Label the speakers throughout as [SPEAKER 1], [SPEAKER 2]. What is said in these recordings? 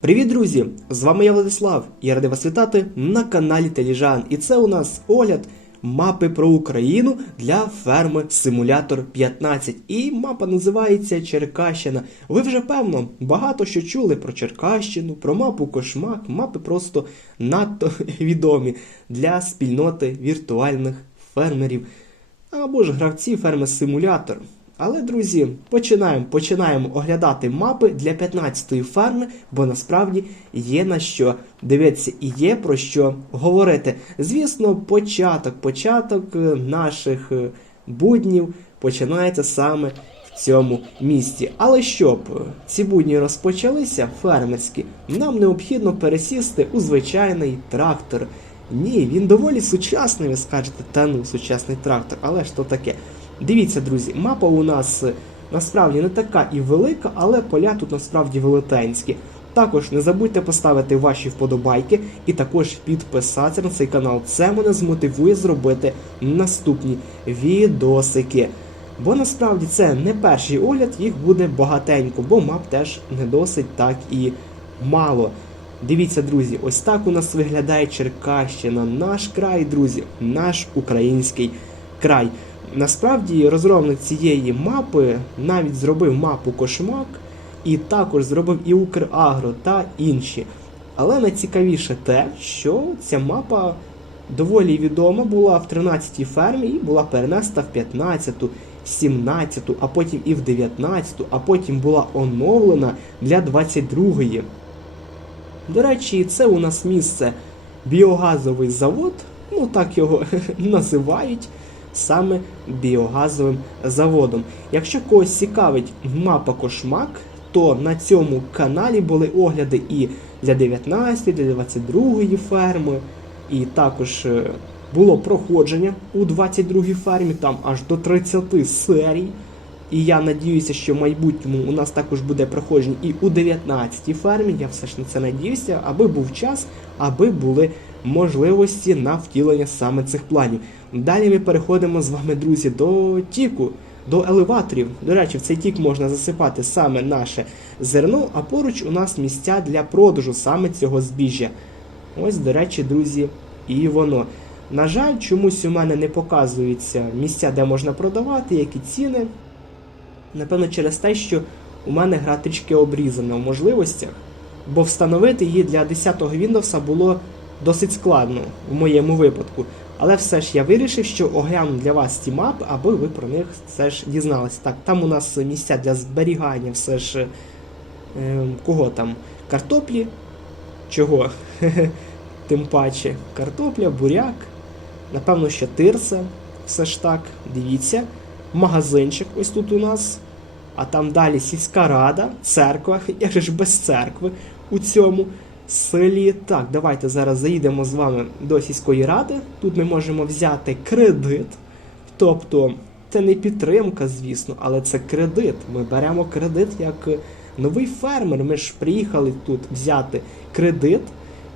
[SPEAKER 1] Привіт, друзі! З вами я Владислав. Я радий вас вітати на каналі Теліжан. І це у нас огляд мапи про Україну для ферми Симулятор 15. І мапа називається Черкащина. Ви вже певно багато що чули про Черкащину, про мапу Кошмак. Мапи просто надто відомі для спільноти віртуальних фермерів або ж гравців ферми Симулятор. Але, друзі, починаємо, починаємо оглядати мапи для 15-ї ферми, бо насправді є на що дивитися і є про що говорити. Звісно, початок, початок е, наших е, буднів починається саме в цьому місті. Але щоб е, ці будні розпочалися фермерські, нам необхідно пересісти у звичайний трактор. Ні, він доволі сучасний, ви скажете, та ну, сучасний трактор, але ж то таке. Дивіться, друзі, мапа у нас е, насправді не така і велика, але поля тут насправді велетенські. Також не забудьте поставити ваші вподобайки і також підписатися на цей канал. Це мене змотивує зробити наступні відосики. Бо насправді це не перший огляд, їх буде багатенько, бо мап теж не досить так і мало. Дивіться, друзі, ось так у нас виглядає Черкащина, наш край, друзі, наш український край. Насправді розробник цієї мапи навіть зробив мапу Кошмак і також зробив і Украгро та інші. Але найцікавіше те, що ця мапа доволі відома була в 13-й фермі і була перенесена в 15-ту, 17-ту, а потім і в 19-ту, а потім була оновлена для 22-ї. До речі, це у нас місце біогазовий завод, ну так його називають саме біогазовим заводом. Якщо когось цікавить мапа Кошмак, то на цьому каналі були огляди і для 19, для 22 ферми, і також е, було проходження у 22 фермі, там аж до 30 серій. І я надіюся, що в майбутньому у нас також буде проходження і у 19 фермі. Я все ж на це надіюся, аби був час, аби були можливості на втілення саме цих планів. Далі ми переходимо з вами, друзі, до тіку, до елеваторів. До речі, в цей тік можна засипати саме наше зерно, а поруч у нас місця для продажу саме цього збіжжя. Ось, до речі, друзі, і воно. На жаль, чомусь у мене не показуються місця, де можна продавати, які ціни. Напевно, через те, що у мене гра трішки обрізана в можливостях, бо встановити її для 10-го Windows було досить складно в моєму випадку. Але все ж я вирішив, що огляну для вас ці мапи, аби ви про них все ж дізналися. Так, там у нас місця для зберігання, все ж е, кого там? Картоплі? Чого? Тим паче, картопля, буряк, напевно, ще тирса, все ж так, дивіться. Магазинчик ось тут у нас. А там далі сільська рада, церква, як же ж без церкви у цьому селі. Так, давайте зараз заїдемо з вами до сільської ради. Тут ми можемо взяти кредит. Тобто, це не підтримка, звісно, але це кредит. Ми беремо кредит як новий фермер. Ми ж приїхали тут взяти кредит,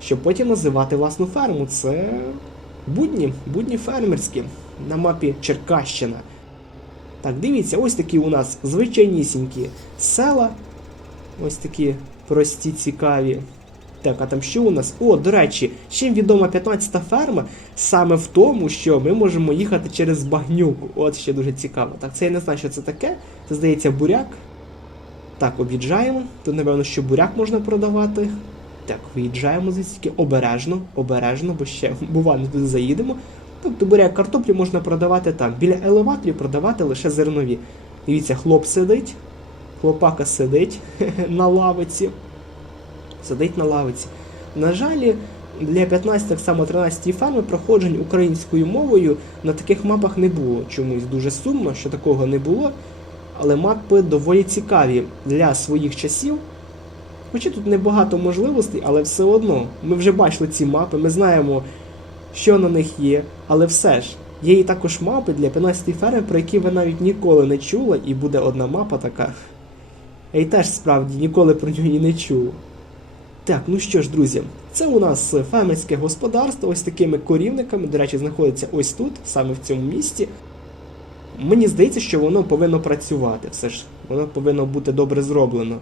[SPEAKER 1] щоб потім називати власну ферму. Це будні, будні фермерські на мапі Черкащина. Так, дивіться, ось такі у нас звичайнісінькі села. Ось такі прості, цікаві. Так, а там що у нас? О, до речі, чим відома 15-та ферма саме в тому, що ми можемо їхати через багнюку. От ще дуже цікаво. Так, це я не знаю, що це таке. Це здається буряк. Так, об'їжджаємо. Тут, напевно, що буряк можна продавати. Так, виїжджаємо звідси обережно, обережно, бо ще бува не туди заїдемо. Тобто буряк картоплі можна продавати там. Біля елеваторів продавати лише зернові. Дивіться, хлоп сидить, хлопака сидить на лавиці. Сидить на лавиці. На жаль, для 15 так само 13 ферми проходжень українською мовою на таких мапах не було. Чомусь дуже сумно, що такого не було. Але мапи доволі цікаві для своїх часів. Хоча тут небагато можливостей, але все одно. Ми вже бачили ці мапи, ми знаємо, що на них є, але все ж. Є і також мапи для 15 ферми, про які ви навіть ніколи не чули, і буде одна мапа така. Я й теж справді ніколи про нього і не чув. Так, ну що ж, друзі, це у нас фермерське господарство, ось такими корівниками, до речі, знаходиться ось тут, саме в цьому місті. Мені здається, що воно повинно працювати. Все ж, воно повинно бути добре зроблено.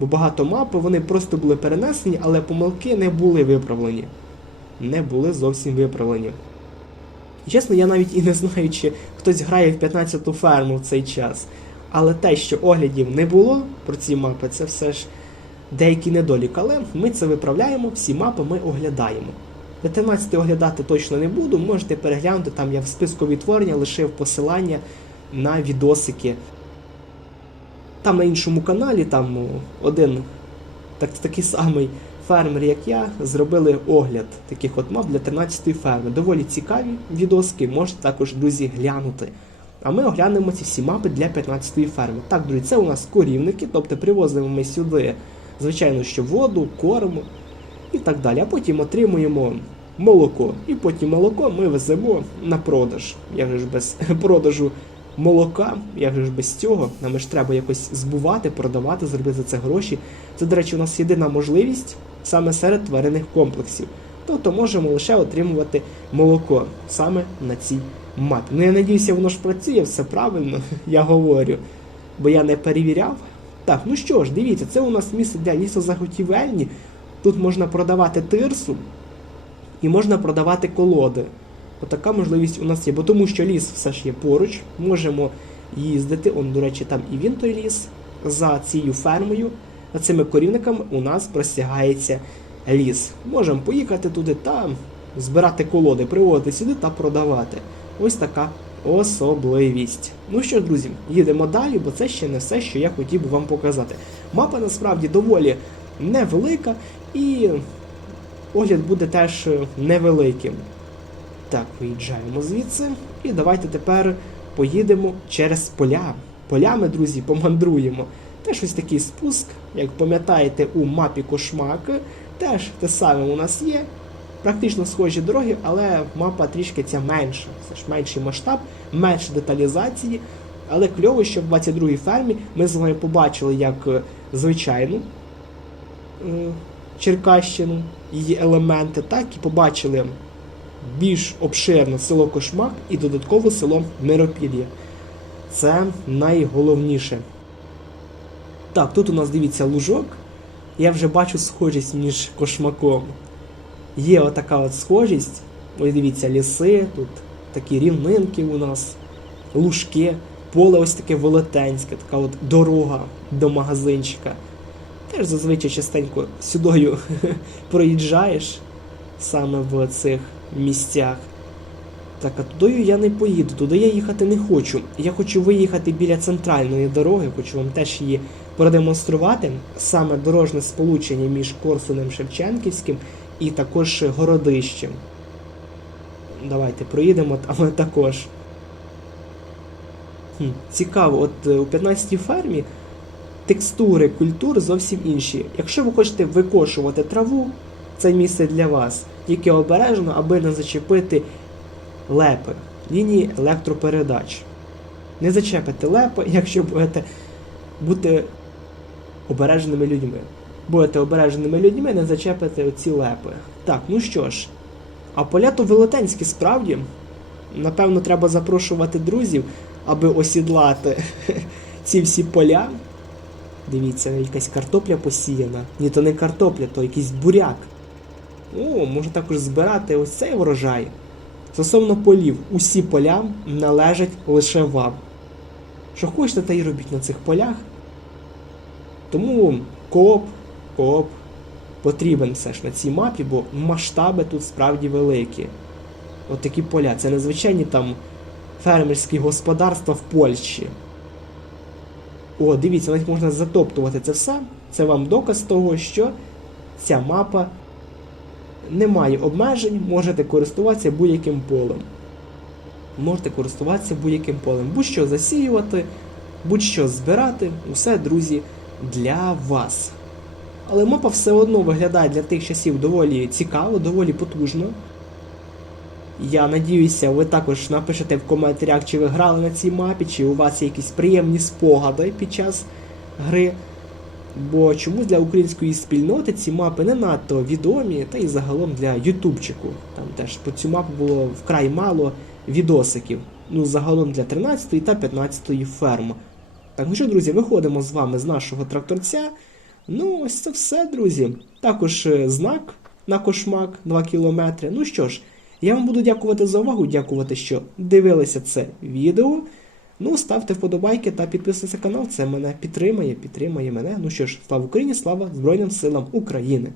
[SPEAKER 1] Бо багато мап вони просто були перенесені, але помилки не були виправлені. Не були зовсім виправлені. Чесно, я навіть і не знаю, чи хтось грає в 15-ту ферму в цей час. Але те, що оглядів не було про ці мапи, це все ж деякий недолік. Але ми це виправляємо, всі мапи ми оглядаємо. 15 оглядати точно не буду, можете переглянути, там я в списку відтворення лишив посилання на відосики. Там на іншому каналі, там один так, такий самий фермер, як я, зробили огляд таких от мап для 13-ї ферми. Доволі цікаві відоски, можете також, друзі, глянути. А ми оглянемо ці всі мапи для 15-ї ферми. Так, друзі, це у нас корівники, тобто привозимо ми сюди, звичайно, що воду, корм і так далі. А потім отримуємо молоко. І потім молоко ми веземо на продаж. Я вже ж без продажу молока, я вже ж без цього. Нам ж треба якось збувати, продавати, зробити за це гроші. Це, до речі, у нас єдина можливість саме серед тваринних комплексів. Тобто можемо лише отримувати молоко саме на цій мапі. Ну я надіюся, воно ж працює, все правильно, я говорю. Бо я не перевіряв. Так, ну що ж, дивіться, це у нас місце для лісозаготівельні. Тут можна продавати тирсу і можна продавати колоди. Отака можливість у нас є, бо тому що ліс все ж є поруч, можемо їздити. Он, до речі, там і він той ліс за цією фермою. За цими корівниками у нас простягається ліс. Можемо поїхати туди та збирати колоди, приводити сюди та продавати. Ось така особливість. Ну що, друзі, їдемо далі, бо це ще не все, що я хотів би вам показати. Мапа насправді доволі невелика і огляд буде теж невеликим. Так, виїжджаємо звідси. І давайте тепер поїдемо через поля. Полями, друзі, помандруємо. Теж ось такий спуск, як пам'ятаєте, у мапі Кошмак. Теж те саме у нас є. Практично схожі дороги, але мапа трішки ця менша. Це ж менший масштаб, менше деталізації. Але кльово, що в 22-й фермі ми з вами побачили як е, звичайну е, Черкащину, її елементи, так і побачили більш обширне село Кошмак і додатково село Миропілля. Це найголовніше. Так, тут у нас дивіться лужок. Я вже бачу схожість між кошмаком. Є отака от схожість. Ось дивіться, ліси, тут такі рівнинки у нас, лужки, поле ось таке велетенське, така от дорога до магазинчика. Теж зазвичай частенько сюдою проїжджаєш саме в цих місцях. Так, а туди я не поїду, туди я їхати не хочу. Я хочу виїхати біля центральної дороги, хочу вам теж її продемонструвати. Саме дорожне сполучення між Корсунем Шевченківським і також Городищем. Давайте проїдемо, але також. Хм, Цікаво, от е, у 15-й фермі текстури культур зовсім інші. Якщо ви хочете викошувати траву, це місце для вас. Тільки обережно, аби не зачепити лепи, лінії електропередач. Не зачепите лепи, якщо будете бути обережними людьми. Будете обережними людьми, не зачепите оці лепи. Так, ну що ж. А поля то велетенські справді. Напевно, треба запрошувати друзів, аби осідлати ці всі поля. Дивіться, якась картопля посіяна. Ні, то не картопля, то якийсь буряк. О, можна також збирати ось цей врожай. Стосовно полів, усі поля належать лише вам. Що хочете, та й робіть на цих полях. Тому кооп, кооп потрібен все ж на цій мапі, бо масштаби тут справді великі. От такі поля. Це незвичайні там фермерські господарства в Польщі. О, дивіться, навіть можна затоптувати це все. Це вам доказ того, що ця мапа не має обмежень, можете користуватися будь-яким полем. Можете користуватися будь-яким полем. Будь-що засіювати, будь-що збирати, усе, друзі, для вас. Але мапа все одно виглядає для тих часів доволі цікаво, доволі потужно. Я надіюся, ви також напишете в коментарях, чи ви грали на цій мапі, чи у вас є якісь приємні спогади під час гри. Бо чомусь для української спільноти ці мапи не надто відомі, та й загалом для Ютубчику. Там теж по цю мапу було вкрай мало відосиків. Ну, загалом для 13 та 15 ферм. Так, ну що, друзі, виходимо з вами з нашого тракторця. Ну, ось це все, друзі. Також е, знак на кошмак 2 кілометри. Ну що ж, я вам буду дякувати за увагу, дякувати, що дивилися це відео. Ну, ставте вподобайки та підписуйтесь на канал. Це мене підтримає, підтримає мене. Ну що ж, слава Україні, слава Збройним силам України.